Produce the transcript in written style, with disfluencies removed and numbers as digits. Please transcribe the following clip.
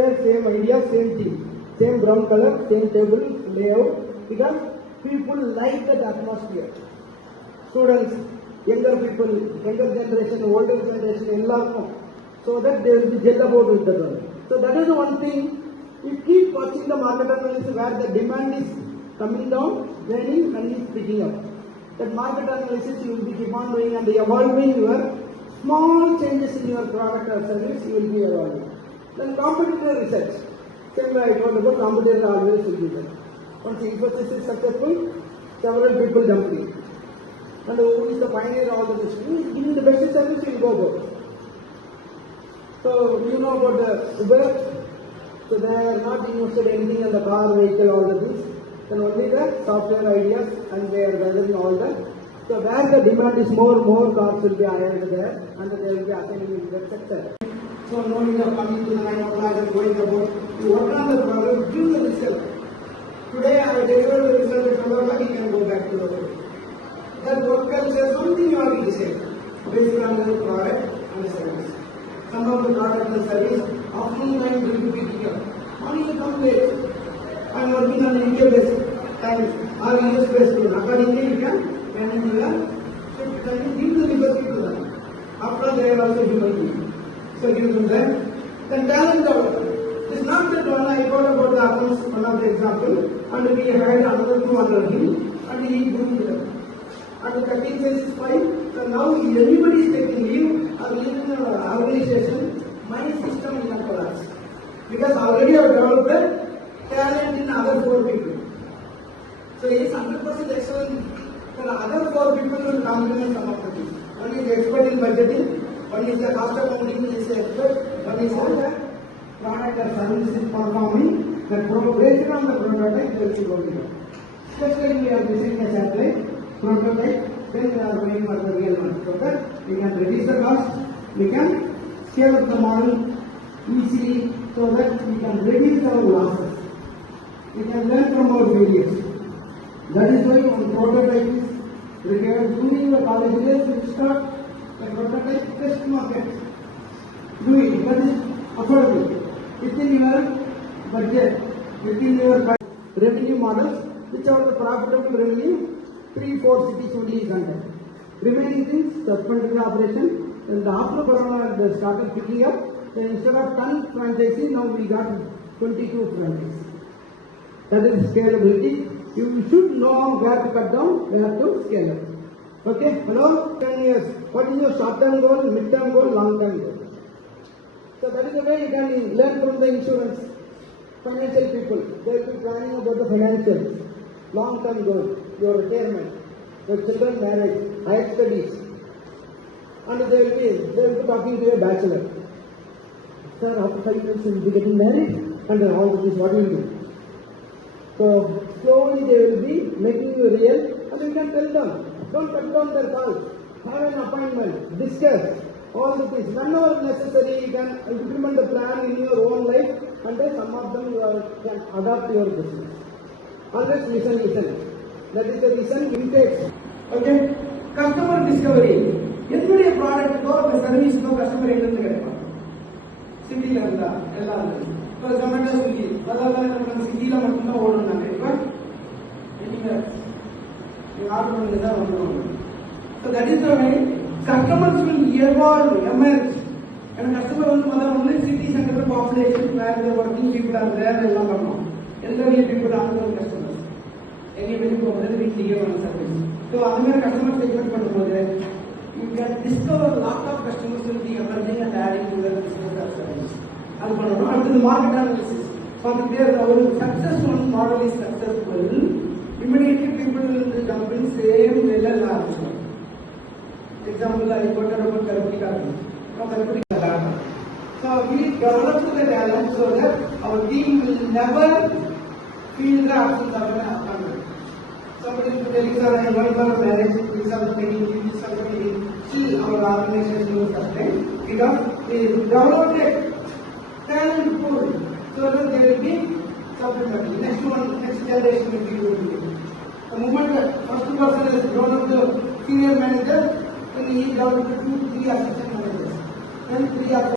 software, same idea, same team, same brown color, same table layout, because people like that atmosphere. Students, younger people, younger generation, older generation, so that they will be gel about with the girl. So that is the one thing. You keep watching the market analysis where the demand is coming down, waning, and is picking up. That market analysis you will be keep on doing and evolving your small changes in your product or service, you will be evolving. Then competitor research. Same way I told about competitor always will be there. Once Infosys is successful, several people jump in. And who is the pioneer all the this? Giving the best service, you will go about. So you know about the Uber. So they are not invested anything in the car, vehicle, all the things. Then only the software ideas and they are gathering all that. So where the demand is more cars will be hired there and they will be attending in that sector. So no need of coming to the 9 o'clock and going about. You work on the problem, give the result. Today I deliver the result at 12 o'clock, you can go back to the work. That work culture, something you already decided based on the product and the service. Some of the product and service, often time will be picking up. Only you come late. I am working on India based time or US based time. Accordingly, you can manage your shift time, give the liberty to them. After they are also human beings. So give them that. Then talent development. It's not that one I told about the accounts, one of the example, and we had another 200 him, and he grew them. And the 13 days is fine. So now everybody is taking leave or leaving the organization, my system will not collapse. Because already I have developed talent in other 4 people. So he is 100% excellent. For other 4 people will complement some of the things. One is expert in budgeting, one is the cost accounting is expert, one is the product or service is performing. The based on the prototype they will be going. Especially we are using a satellite. Prototype, then we are going for the real one. So that we can reduce the cost, we can scale up the model easily so that we can reduce our losses. We can learn from our failures. That is why one prototype is required. During the college days, we start the prototype test market. Do it, that is affordable. Within your budget, within your revenue models, which are the profitable revenue, 3-4 cities only is under. Remaining things, suspended operation, and after Corona they started picking up. Then instead of 10 franchises, now we got 22 franchises. That is scalability. You should know where to cut down, where to scale up. Okay, hello? 10 years. What is your short-term goal, mid-term goal, long-term goal? So that is the way you can learn from the insurance. Financial people, they will be planning about the financials. Long-term goal, your retirement, your children marriage, higher studies, and they will be talking to a bachelor. Sir, after 5 years you will be getting married, and all this, what will you do? So slowly they will be making you real, and you can tell them, don't cut down their calls, have an appointment, discuss all the things. Whenever necessary, you can implement the plan in your own life, and then some of them you can adapt to your business. Always listen. That is the reason intake. Okay. Customer discovery. Every product or the service no customer identity. City level, for Zomato Swiggy, city level, so that is the way customers will evolve, emerge, and customer only cities and the population where the working people are there. Elderly people are the customers. Anybody who already clear on service. So, other customer segment you can discover a lot of customers will be emerging and adding to the business or service. And to the market analysis. For the clear our successful model is successful, immediately people will jump in same level large. Example, I got about therapy card. So we develop the talent so that our team will never feel the absence of an account. Somebody will tell you, sir, I am going for marriage, these are the meeting, these are the meeting. Still our organization will sustain because we developed a talent pool so that there will be supplementary. Next generation will be good. The moment the first person is grown up to senior manager, then he developed 2-3 assistant managers. Then 3 assistant